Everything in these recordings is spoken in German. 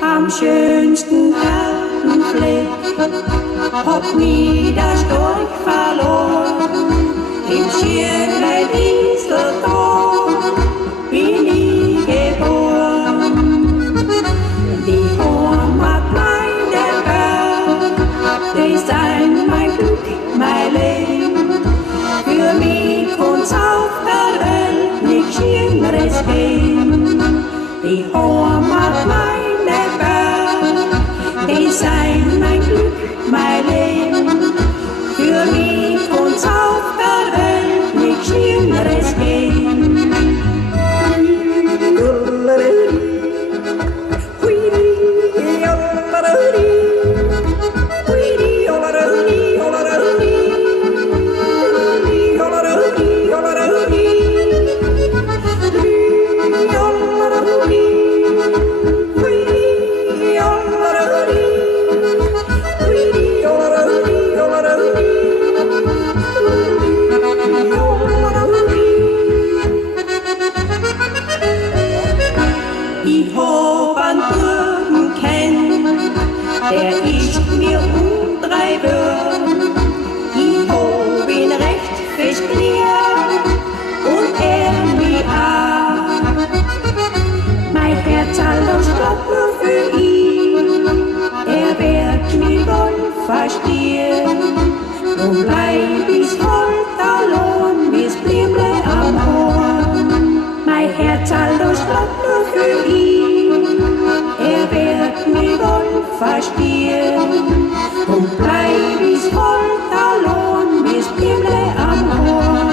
Am schönsten Herrenfleck hab nie der Storch verloren. Im schönen Wieseltal bin ich geboren. Die Heimat meiner Welt, die sind mein Glück, mein Leben. Für mich kann's auf der Welt nichts Schöneres geben. Die Heimat meiner Welt, die sind mein Glück, mein Leben. Für mich kann's auf der Welt nichts Schöneres geben. Der ist mir drei Wörter, ich hab ihn recht fest geliebt und mich auch. Mein Herz alles Gott nur für ihn, wird mich wohl verstehen. Und bleib ich halt allein, bis Blimble am Horn. Mein Herz alles Gott nur für ihn, wird mich wohl verstehen. Und bleib ich halt allein, bis Blimble am Horn.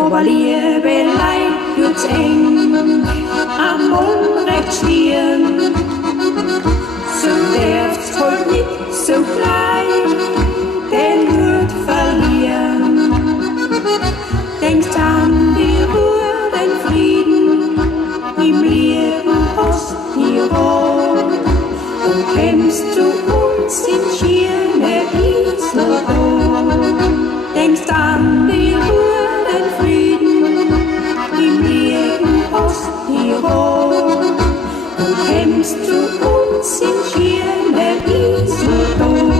Aber Liebelei tut's eng am Mond stehen. So darf's halt nicht so gleich den Mut verlieren. Denkst an die Ruhe, den Frieden im Leben Osttirol und kämpfst zu uns in schöne Wieseltal. Denkst an die Ruhe, den Frieden im Leben Osttirol und kämpfst zu uns in schöne Wieseltal.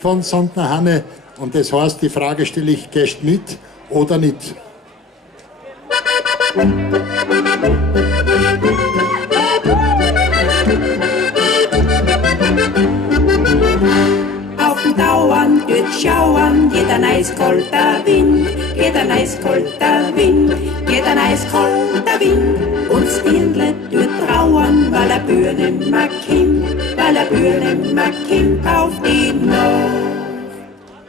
Von Sandner Hanne, und das heißt, die Frage stelle ich, gehst mit oder nicht? Auf dem Dauern dort schauern, geht ein eiskalter Wind, geht ein eiskalter Wind, geht ein eiskalter Wind. Und das Dirndl dort trauern, weil er Bühne mag kommt, weil er Bühne mag kommt auf die Nacht.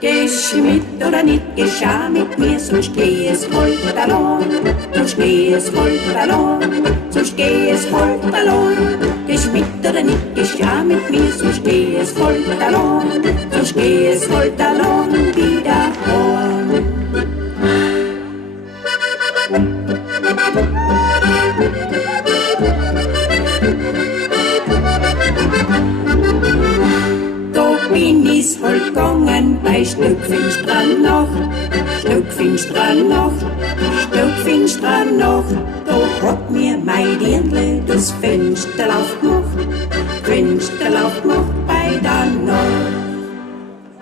Gehst mit oder nicht, gehst auch mit mir, sonst geh es halt allein. Sonst geh es halt allein, sonst geh es halt allein. Gehst mit oder nicht, gehst auch mit mir, sonst geh es halt allein. Sonst geh es halt allein wieder heim. Da bin ich's halt gegangen bei Stück finsterer Nacht, Stück finsterer Nacht, Stück finsterer Nacht. Da hat mir mein Dirndl das Fensterlauf gemacht, Fensterlauf gemacht bei der Nacht.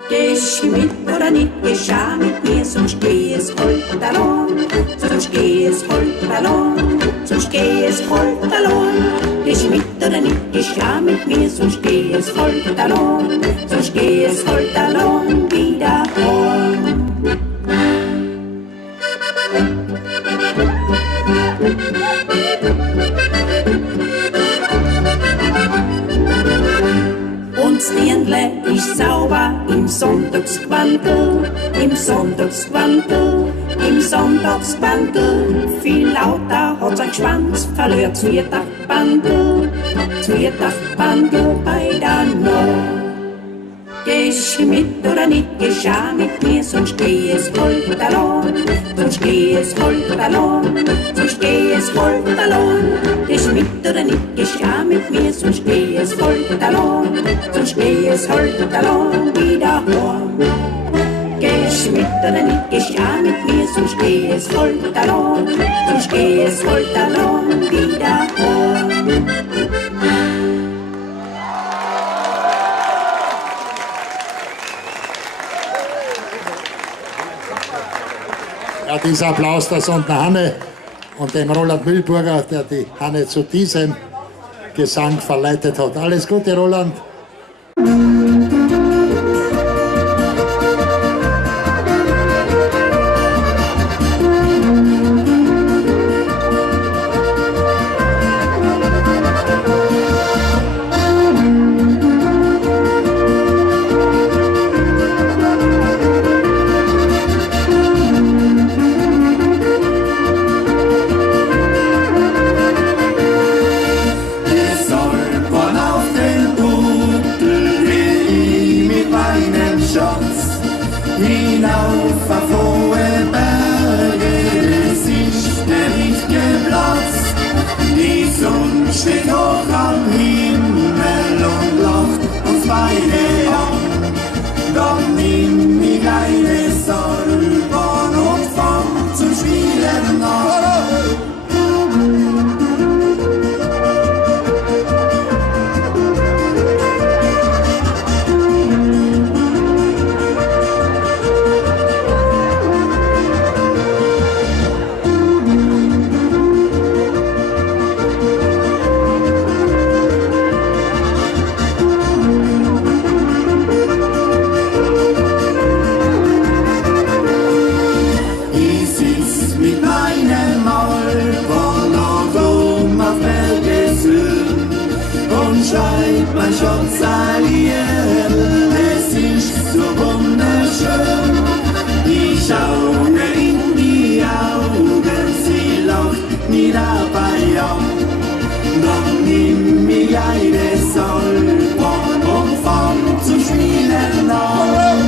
Gehst mit oder nicht, gehst auch mit mir, sonst geh es halt es halt allein, sonst geh es halt allein. Gehst mit oder nicht, gehst ja mit mir, sonst geh es halt allein, sonst geh es halt allein wieder heim. Und das Dirndl ist sauber im Sonntagsgewandel, im Sonntagsgewandel, im Sonntagsgewandel. Viel lauter hat sein Schwanz, verliert das Mittaggbandel bei der Nacht. Gehst du mit oder nicht, gehst auch mit mir, sonst geh es halt allein, sonst geh es halt allein, sonst geh es halt allein. Gehst du mit oder nicht, gehst auch mit mir, sonst geh es halt allein, sonst geh es halt allein wieder heim. Gehst du mit oder nicht, gehst auch mit mir, sonst geh es halt allein, sonst geh es halt allein wieder heim. Ja, dieser Applaus der Sondner Hanne und dem Roland Mühlburger, der die Hanne zu diesem Gesang verleitet hat. Alles Gute, Roland. Hinauf auf hohe Berge, es ist der richtige Platz. Die Sonne steht hoch am Himmel und lacht uns beide an. Dann nimm ich eine Salbe und fang zum Spielen an. Schreib mein Schatz ein Lied, es ist so wunderschön. Ich schaue in die Augen, sie lacht mir dabei an. Dann nimm ich eine Salbe und fang zum Spielen an.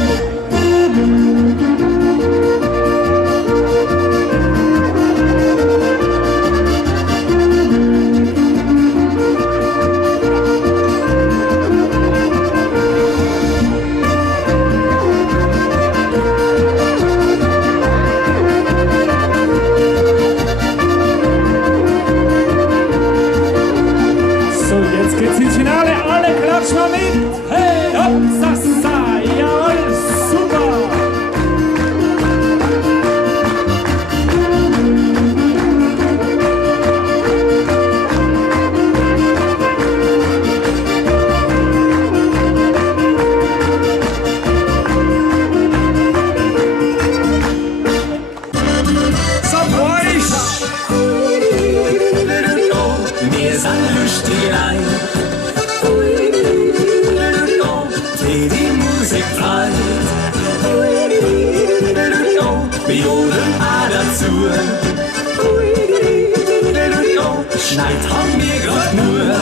Schneit haben wir grad nur.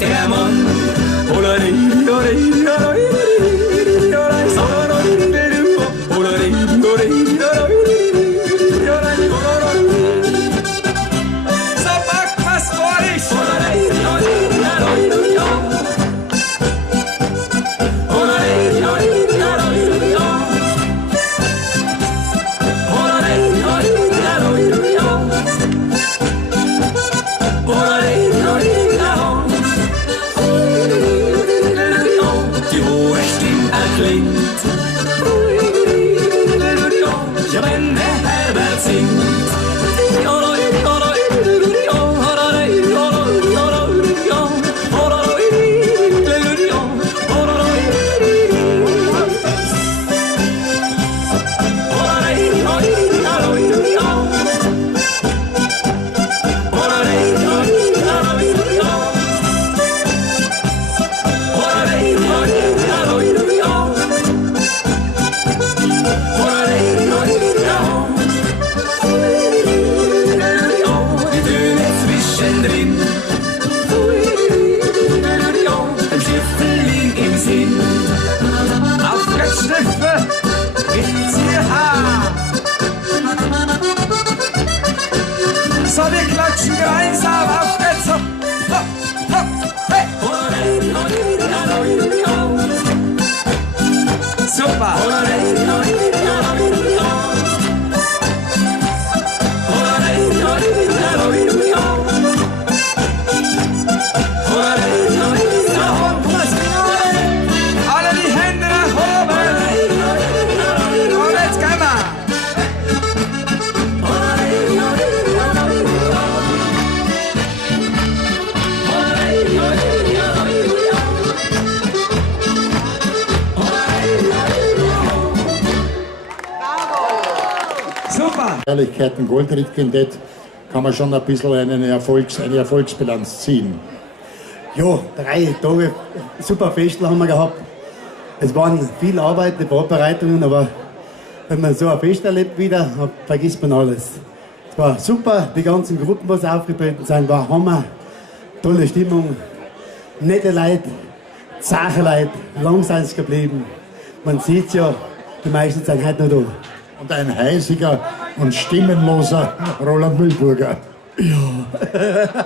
Der Mann Feierlichkeiten Goldried-Quintett kann man schon ein bisschen eine Erfolgsbilanz ziehen. Ja, 3 Tage super Festel haben wir gehabt. Es waren viel Arbeit, die Vorbereitungen, aber wenn man so ein Fest erlebt wieder, vergisst man alles. Es war super, die ganzen Gruppen, die aufgetreten sind, war Hammer. Tolle Stimmung, nette Leute, zache Leute, lang sind sie geblieben. Man sieht ja, die meisten sind heute noch da. Und ein heisiger und stimmenloser Roland Mühlburger. Ja.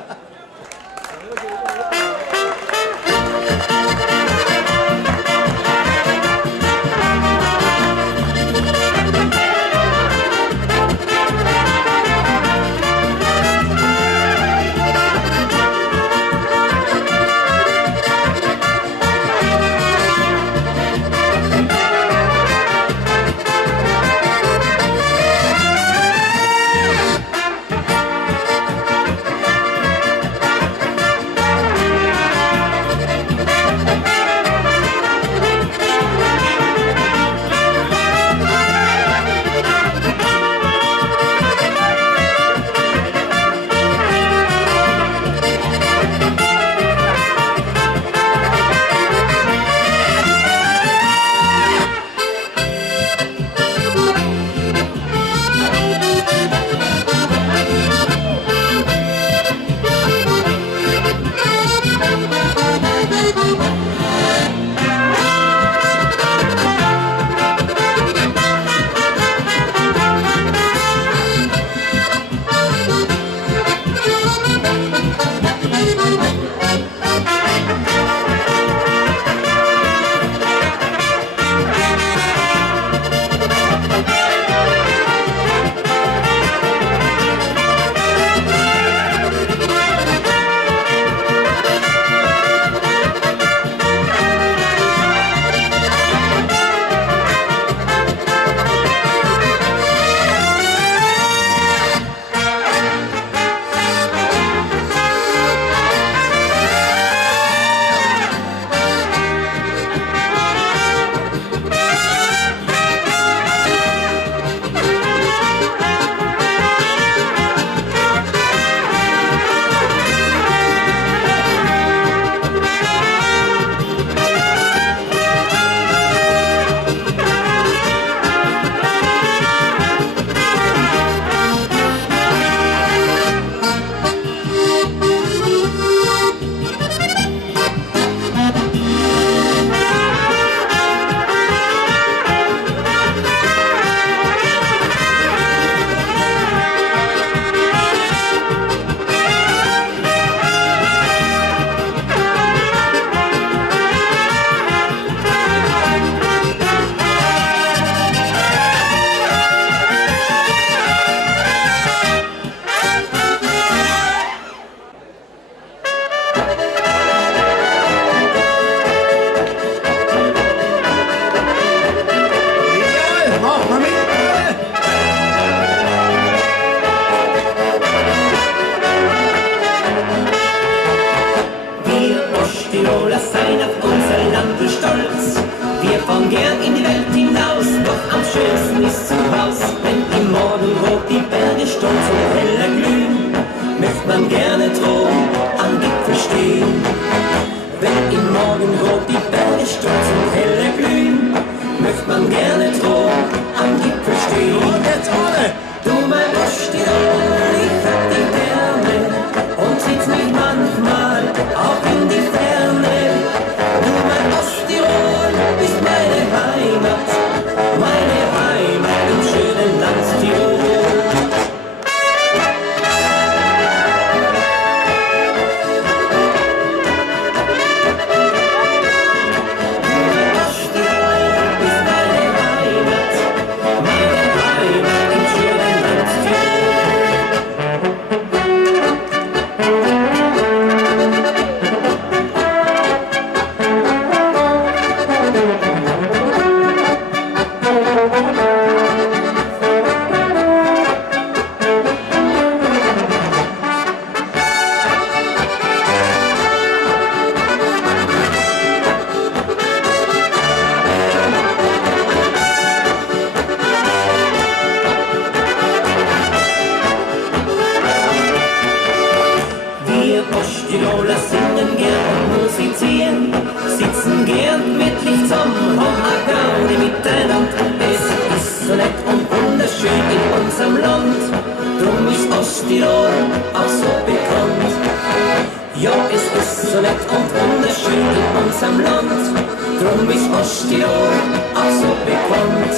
Osttirol auch so bekannt.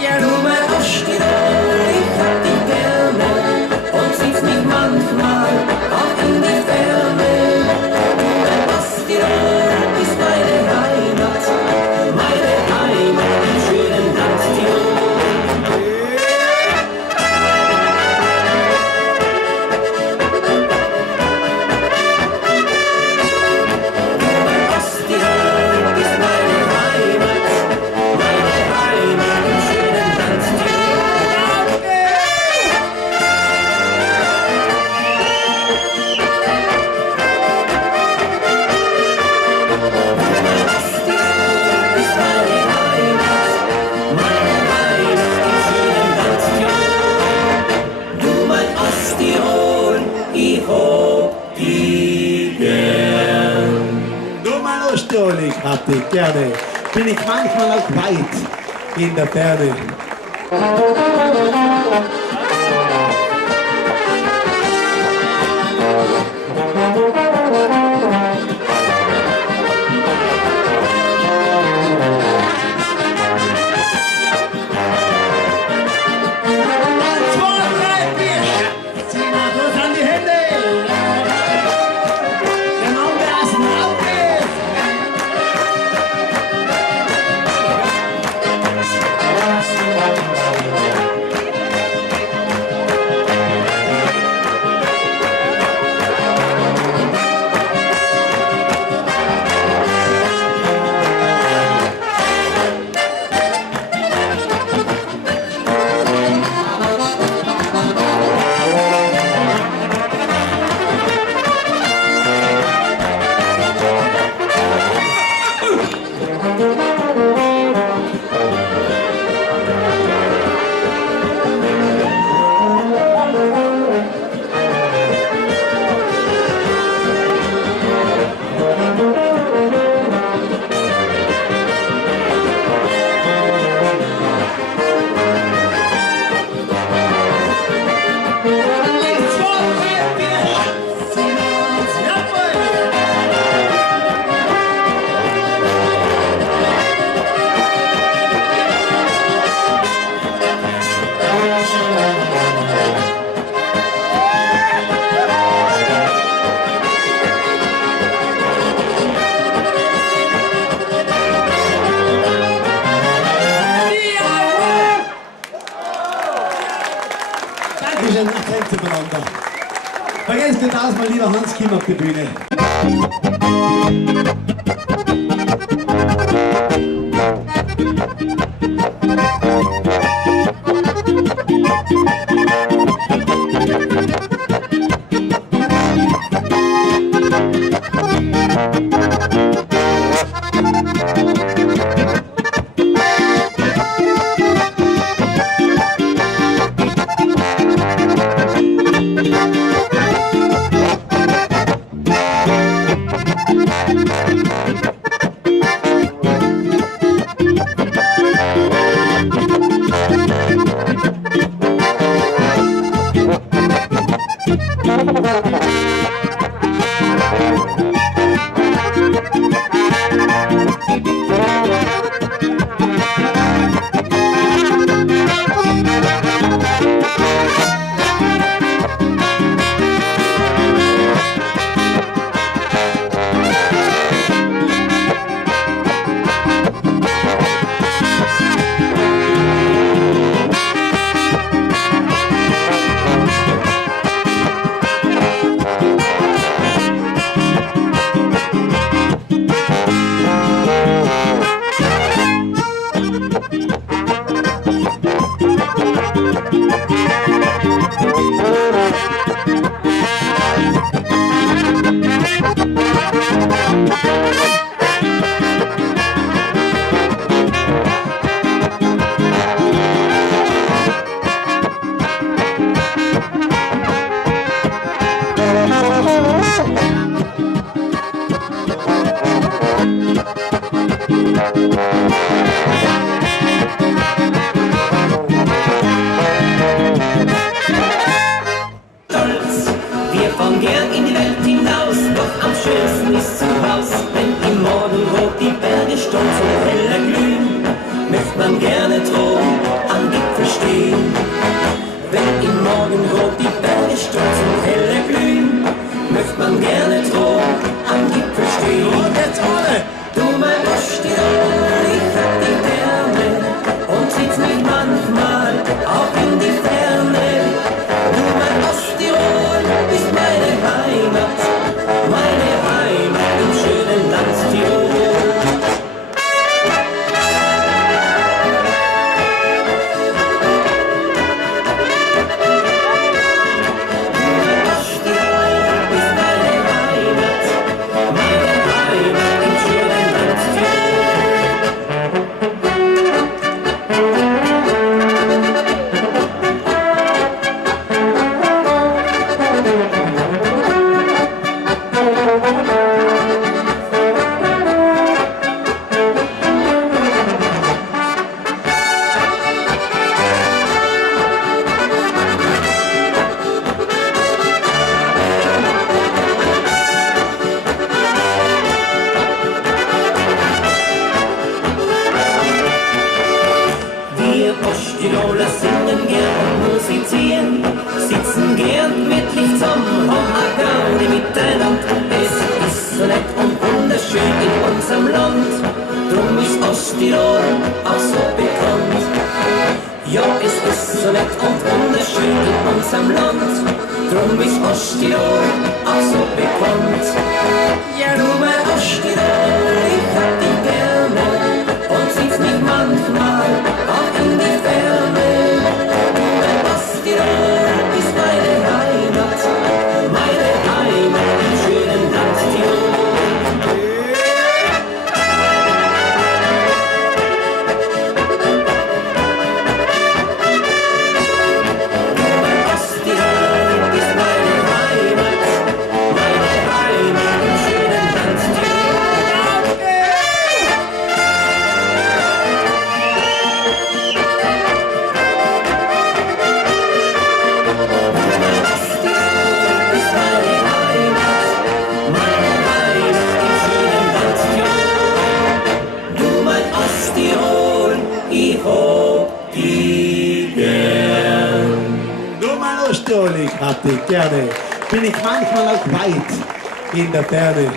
Ja, du mein Osttirol, ich hab dich gerne und zieh's mich manchmal auch in die Ferne. Du mein Osttirol ist meine Heimat im schönen Land Tirol. Ich hab dich gerne, bin ich manchmal auch weit in der Ferne. Vergesst nicht aus, mein lieber Hans, komm auf die Bühne. gemütlich zusammen, haben wir Gaudi miteinander. Es ist so nett und wunderschön in unserem Land, drum ist Osttirol auch so bekannt. Ja, es ist so nett und wunderschön in unserem Land, drum ist Osttirol auch so bekannt. Ja, du mein Osttirol, ich hab dich gerne und zieh's mich manchmal auch in die Ferne. Mein Osttirol ist meine Heimat im schönen Land Tirol. Ich hab dich gerne, bin ich manchmal auch weit in der Ferne.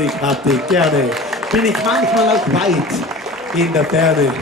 Ich hab dich gerne, bin ich manchmal auch weit in der Ferne.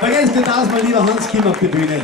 Vergesst nicht aus, mein lieber Hans Kim auf die Bühne.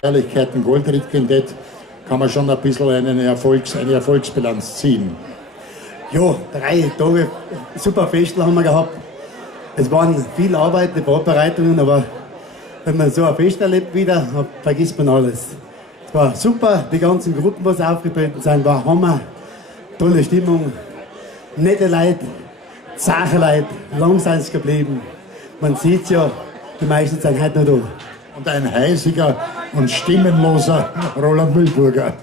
Herrlichkeiten Goldried-Quintett kann man schon ein bisschen eine Erfolgsbilanz ziehen. Ja, 3 Tage super Festel haben wir gehabt. Es waren viel Arbeit, die Vorbereitungen, aber wenn man so ein Fest erlebt wieder, vergisst man alles. Es war super, die ganzen Gruppen, die aufgetreten sind, war Hammer. Tolle Stimmung, nette Leute, zache Leute, lang sind sie geblieben. Man sieht ja, die meisten sind heute noch da. Und ein heisiger und stimmenloser Roland Mühlburger.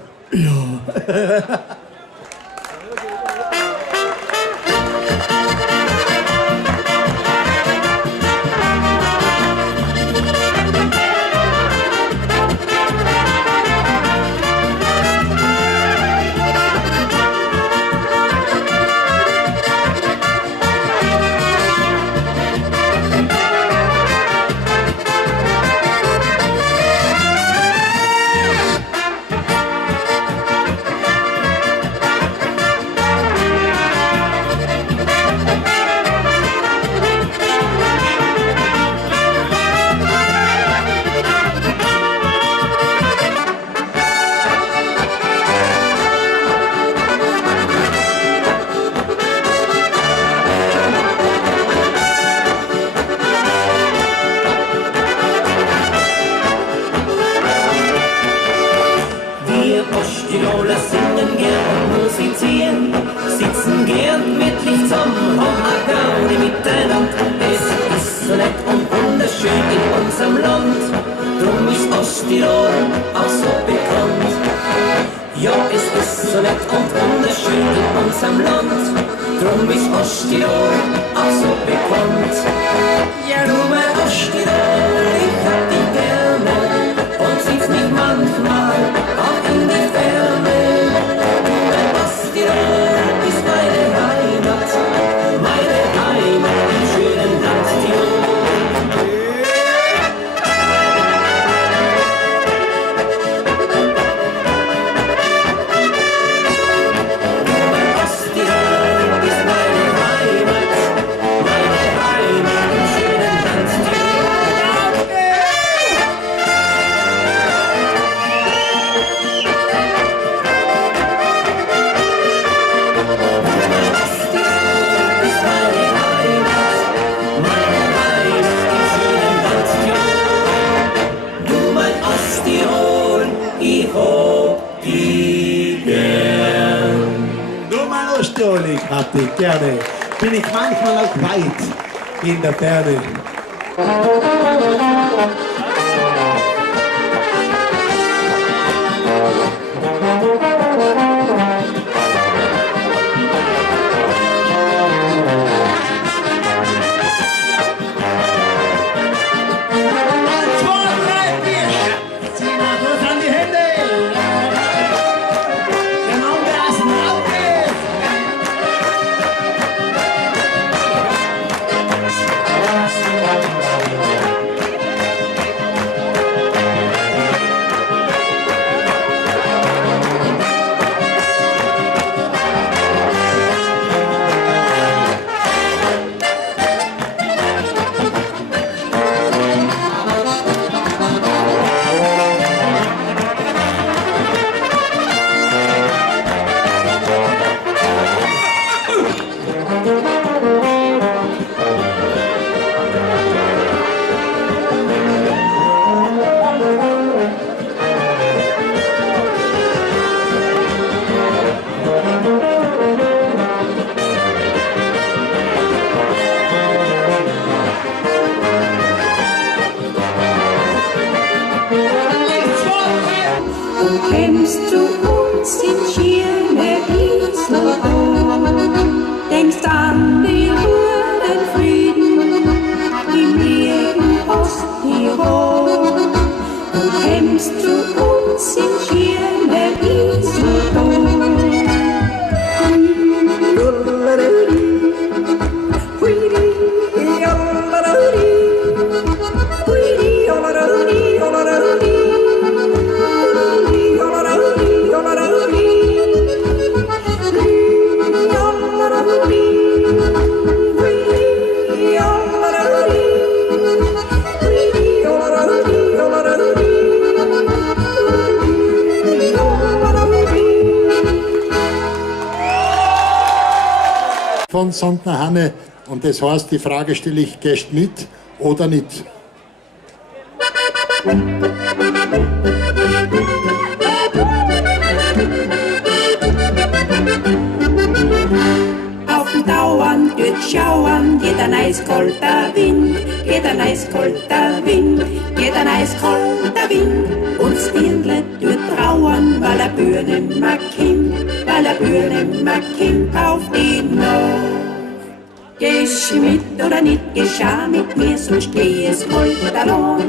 Osttiroler singen gern und musizieren, sitzen gern gemütlich zusammen, haben eine Gaudi miteinander. Es ist so nett und wunderschön in unserem Land, drum ist Osttirol auch so bekannt. Ja, es ist so nett und wunderschön in unserem Land, drum ist Osttirol auch so bekannt. Ja, du mein Osttirol, ich hab dich gerne und siehst mich manchmal auch in die Ferne. Mein Osttirol ist meine Heimat im schönen Land Tirol. Mein Osttirol ist meine Heimat im schönen Land Tirol. Du mein Osttirol, ich hab dich gern. Du mein Osttirol, ich hab dich gerne. Bin ich manchmal auch weit in der Ferne. Kämst zu uns in Schirne Iserlohn, denkst an die Ruhe, den Frieden im lieben Osttirol. Du kämst zu uns in Schirne Iserlohn. von Sondner Hanne. Und das heißt, die Frage stelle ich, gehst mit oder nicht? Auf den Dauern tut schauern, geht ein eiskalter Wind, geht ein eiskalter Wind, geht ein eiskalter Wind. Und das Dirndl tut trauern, weil er Bühne mag kommt, weil er Bühne mag kommt auf die Nacht. Gehst du mit oder nicht, geschah mit mir, sonst geh es holt allein,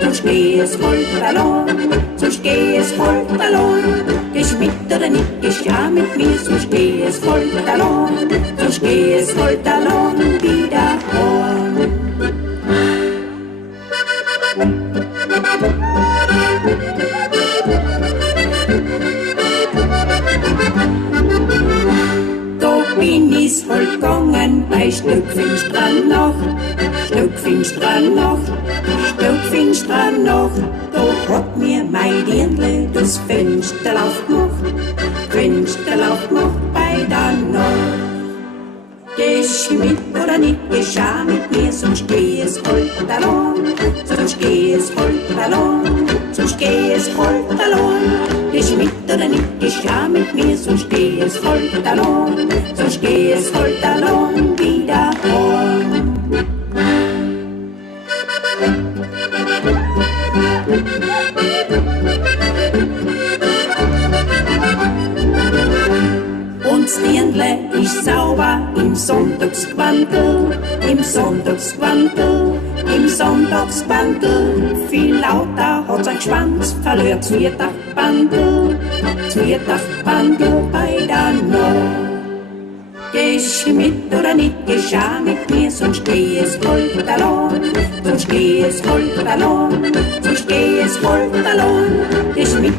sonst geh es holt allein, sonst geh es holt allein. Gehst du mit oder nicht, geschah mit mir, sonst geh es holt allein, sonst geh es holt allein wieder heim. Bin ich's voll gegangen bei Stück finsterer Nacht, Stück finsterer Nacht, Stück finsterer Nacht. Da hat mir mein Dirndl das Fensterlauf gemacht, Fensterlauf gemacht bei der Nacht. Gehst du mit oder nicht, geschah mit mir, sonst geh es holt allein, sonst geh es holt allein, sonst geh es holt allein. Gehst du mit oder nicht, geschah mit mir, sonst geh es holt allein, sonst geh es holt allein wieder heim. Und das Dirndl ist sauber im Sonntagsgewandel, im Sonntagsgewandel, im Sonntagsgewandel. Viel lauter hat sein Schwanz, verliert das Viertachbandel bei der Nacht. Gehst du mit oder nicht, geschah mit mir, sonst geh es holt allein, sonst geh es holt allein, sonst geh es holt allein. Gehst du mit